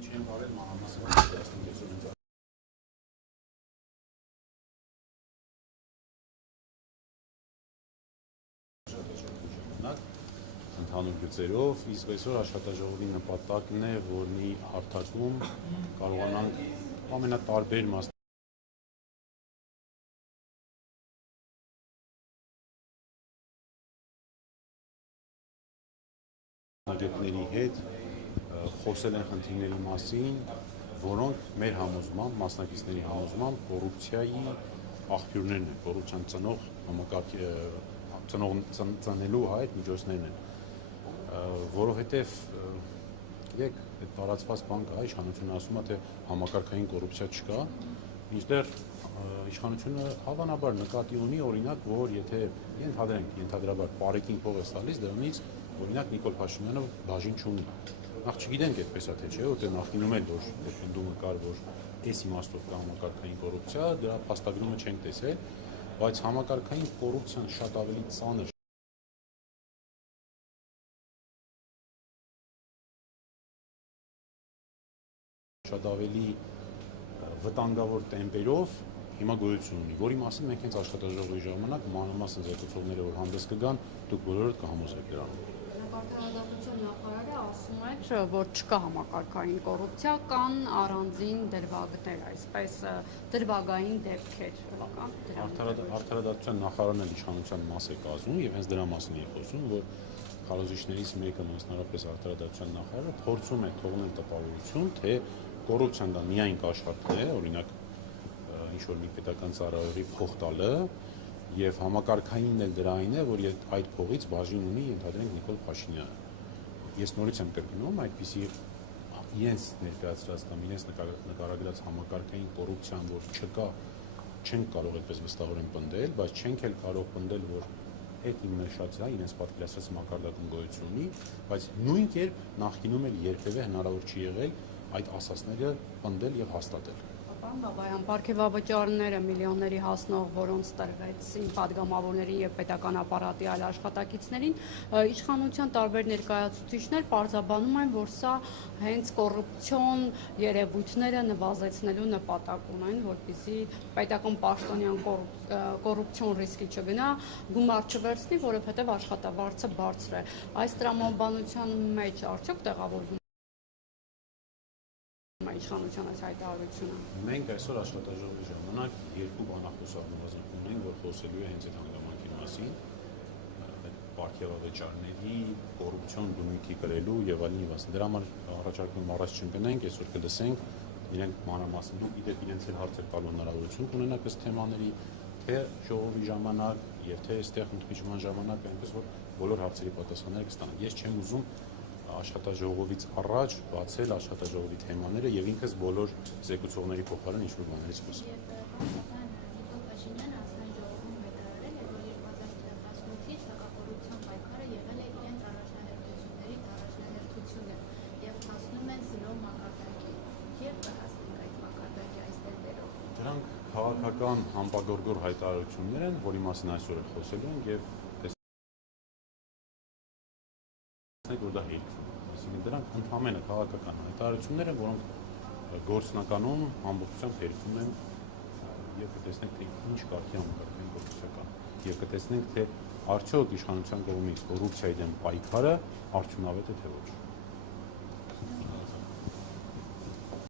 Չեմ բարել մանրամասն ընդհանուր գծերով, իսկ այսօր աշխատաժողովի նպատակն է, որի հարթակում կարողանանք ամենատարբեր մասնագետների հետ խոսել են խնդիրների մասին, որոնք մեր համոզմամբ, մասնակիցների համոզմամբ կոռուպցիայի աղբյուրներն են, կոռուպցիան ծնելու այդ միջոցներն են, որովհետև գիտեք, այդ տարածված բան կա, իշխանությունը ասում է, թե համակարգային կոռուպցիա չկա, մինչդեռ իշխանությունը հավանաբար նկատի ունի, օրինակ, որ եթե ենթադրաբար պարեկին փող է տալիս, դրանից օրինակ Նիկոլ Փաշինյանը բաժին չունի։ Նախ չգիտենք այդպես է թե չէ, որտեղ նախկինում էլ որ պնդումը կար, որ այս իմաստով կա համակարգային կոռուպցիա, դրա փաստագրումը չենք տեսել, բայց համակարգային կոռուպցիան շատ ավելի ծանր շատ ավելի վտանգավոր տեմպերով հիմա գոյություն ունի, որի մասին մենք հենց աշխատաժողովի ժամանակ մանրամասն զեկուցողները որ հանդես կգան, դուք բոլորդ կհամոզեք դրանով։ Արդարադատության նախարարը ասում է, որ չկա համակարգային կոռուպցիա, կան առանձին դրվագներ, այսպես դրվագային դեպքեր։ Արդարադատության նախարարն էլ իշխանության մաս է կազմում եւ հենց դրա մասին է խոսում, որ քարոզիչներից մեկը մասնարարպես արդարադատության նախարարը փորձում է թողնել տպավորություն, թե կոռուպցիան դա միայն կաշխատել է, օրինակ ինչ-որ մի պետական ծառայողի փող տալը եւ համակարգայինն էլ դրային է, որ այդ փողից բաժին ունի ենթադրենք Նիկոլ Փաշինյանը։ Ես նորից եմ կրկնում, այդպիսի իրենց ներկայացրած կամ իրենց նկարագրած համակարգային կոռուպցիան, որ չկա, չենք կարող այդպես վստահորեն պնդել, բայց չենք էլ կարող պնդել, որ այդ իմնաշացիա իրենց պատկերացրած մակարդակում գոյություն ունի, բայց նույն կերպ նախկինում էլ երբևէ հնարավոր չի եղել այդ ասացները պնդել եւ հաստատել։ Պարոն Բաբայան, պարգևավճարները միլիոնների հասնող, որոնց տրվեցին падգամավորների եւ պետական ապարատի այլ աշխատակիցներին, իշխանության տարբեր ներկայացուցիչներ պարզաբանում են, որ սա հենց կոռուպցիոն երևույթները նվազեցնելու նպատակ ունեն, որպեսզի պետական պաշտոնյան կոռուպցիոն ռիսկի չգնա, գումար չվերցնի, որովհետեւ աշխատավարձը բարձր է։ Այս տրամաբանության մեջ արդյոք տեղավորվում իշխանության այս հայտարարությունը։ Մենք այսօր աշխատաժողովի ժամանակ երկու բանախոսահարմոզություն ունենք, որ խոսելու է հենց այդ հանգամանքի մասին, պարգևավճարների, կոռուպցիոն բնույթի կրելու եւ այլն եւ այլն։ Դրա համար առաջարկում առաջ չընկնենք, այսօր կլսենք իրենք մանրամասն դուք գիտեք իրենց էլ հարցեր տալու հնարավորություն կունենաք ըստ թեմաների, թե ժողովի ժամանակ եւ թե այստեղ ընդմիջման ժամանակ, այնպես որ բոլոր հարցերի պատասխանները կստանանք։ Ես չեմ ուզում աշխատաժողովից առաջ բացել աշխատաժողովի թեմաները եւ ինքս բոլոր զեկուցողների փոխարեն ինչ-որ բաներից խոսել։ Նիկոլ Փաշինյանը ազգային ժողովում հայտարարել է, որ 2018-ից հակակոռուպցիոն պայքարը եղել է իրենց առաջնահերթությունը եւ հասնում են 0 մակարդակի։ Երբ կհասնենք այդ մակարդակի այս տեմպերով։ Դրանք քաղաքական համբագորգոր հայտարարություններ են, որի մասին այսօր էլ խոսելու ենք եւ որ դա հերիքում է, այսինքն դրանք ընդհանրապես քաղաքական հայտարարություններ են, որոնք գործնականում ամբողջությամբ հերիքում են եւ կտեսնենք թե ինչ կարգի համակարգային կոռուպցիա կա եւ կտեսնենք թե արդյոք իշխանության կողմից կոռուպցիայի դեմ պայքարը արդյունավետ է թե ոչ։